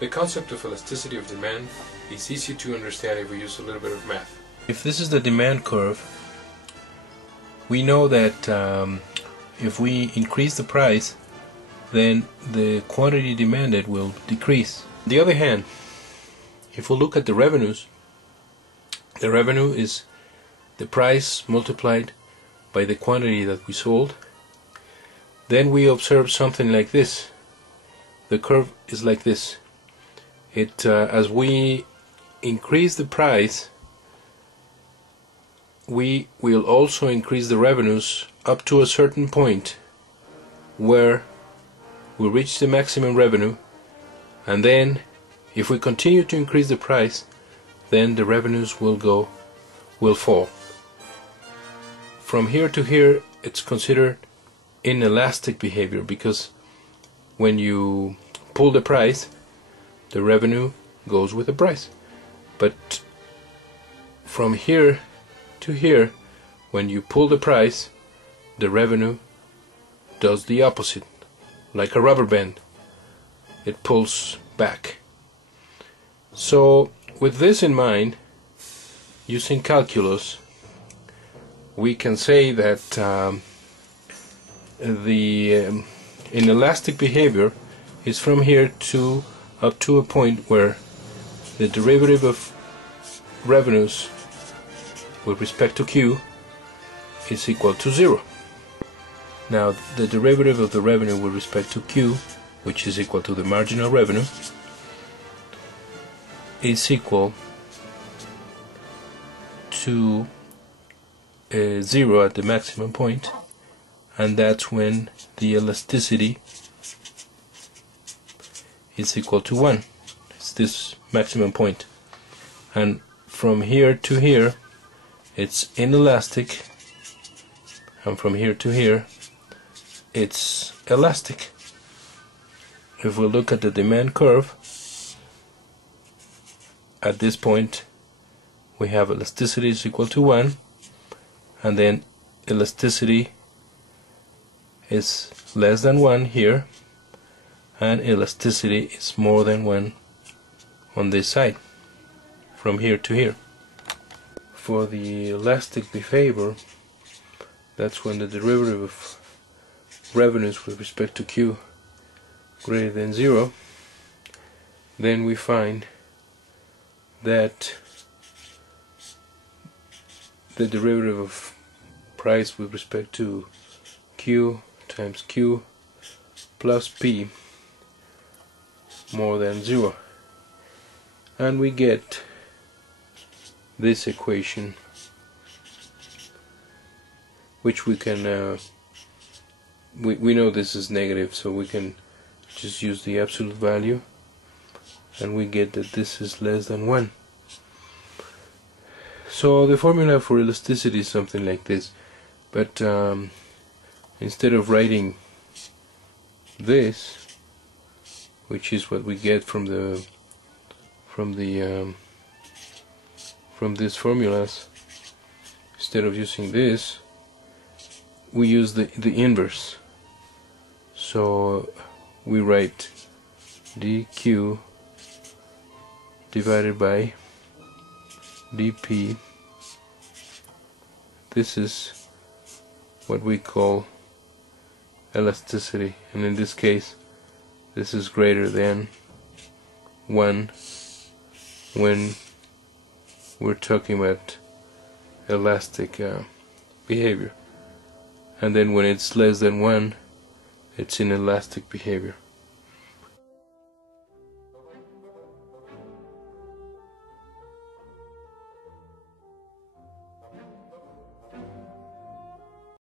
The concept of elasticity of demand is easy to understand if we use a little bit of math. If this is the demand curve, we know that if we increase the price, then the quantity demanded will decrease. On the other hand, if we look at the revenues, the revenue is the price multiplied by the quantity that we sold. Then we observe something like this. The curve is like this. As we increase the price, we will also increase the revenues up to a certain point where we reach the maximum revenue, and then if we continue to increase the price, then the revenues will fall. From here to here, it's considered inelastic behavior, because when you pull the price, the revenue goes with the price. But from here to here, when you pull the price, the revenue does the opposite. Like a rubber band, it pulls back. So with this in mind, using calculus, we can say that the inelastic behavior is from here to up to a point where the derivative of revenues with respect to Q is equal to 0. Now the derivative of the revenue with respect to Q, which is equal to the marginal revenue, is equal to 0 at the maximum point, and that's when the elasticity is equal to 1. It's this maximum point, and from here to here it's inelastic, and from here to here it's elastic. If we look at the demand curve, at this point we have elasticity is equal to 1, and then elasticity is less than 1 here, and elasticity is more than 1 on this side, from here to here. For the elastic behavior, that's when the derivative of revenues with respect to Q greater than 0, then we find that the derivative of price with respect to Q times Q plus P more than 0, and we get this equation, which we can we know this is negative, so we can just use the absolute value, and we get that this is less than 1. So the formula for elasticity is something like this, but instead of writing this, which is what we get from these formulas, instead of using this, we use the inverse. So we write dq divided by dp. This is what we call elasticity, and in this case this is greater than 1 when we're talking about elastic behavior, and then when it's less than 1, it's inelastic behavior.